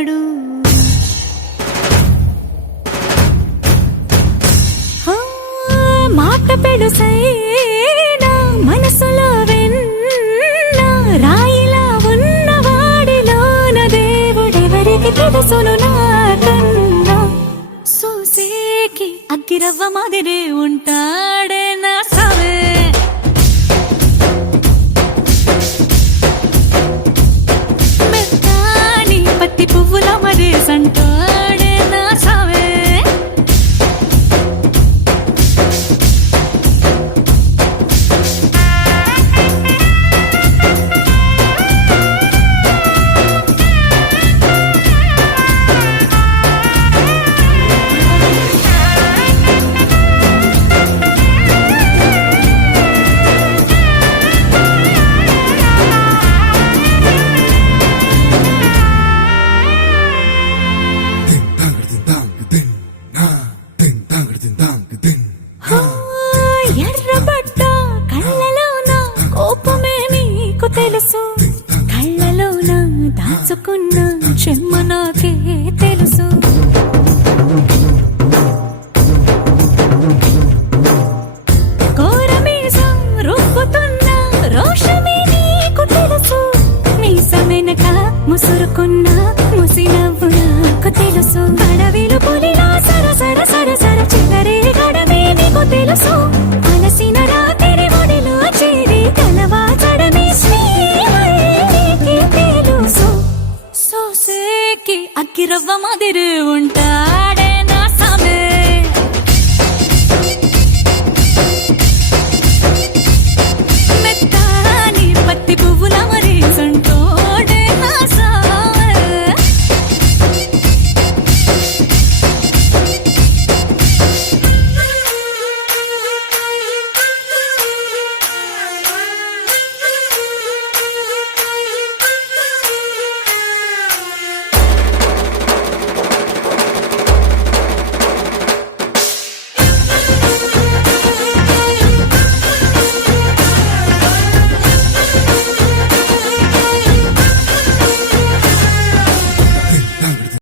ఉంటాడు. మాట పెడుసైనా మనసులో వెన్న రాయిలా ఉన్నవాడిలోన దేవుడెవరికి తెలుసును నాకన్నా. సూసేకి అగ్గిరవ్వ మాదిరి ఉంటాడే నా సవే. మెత్తాని పత్తి పువ్వుల మరి సంటాడే నా సవే. ఎర్రబడ్డ కళ్ళలోన కోపమే నీకు తెలుసు, కళ్ళలోన దాచుకున్న చెమ్మ నాకే తెలుసు. కోరమీసం రుబ్బుతున్న రోషమే నీకు తెలుసు, మీసమెనక ముసురుకున్న ముసినవ్వు నాకు తెలుసు. అడవిలు పులిలా సరసర సరసర చిల్లరే గడమే నీకు తెలుసు. అలసిన రాత్రి ఒడిలో చేరి కలవాచడమే శ్రీకి తెలుసు. సోసేకి అగ్గిరవ్వ మాదిరి ఉంటా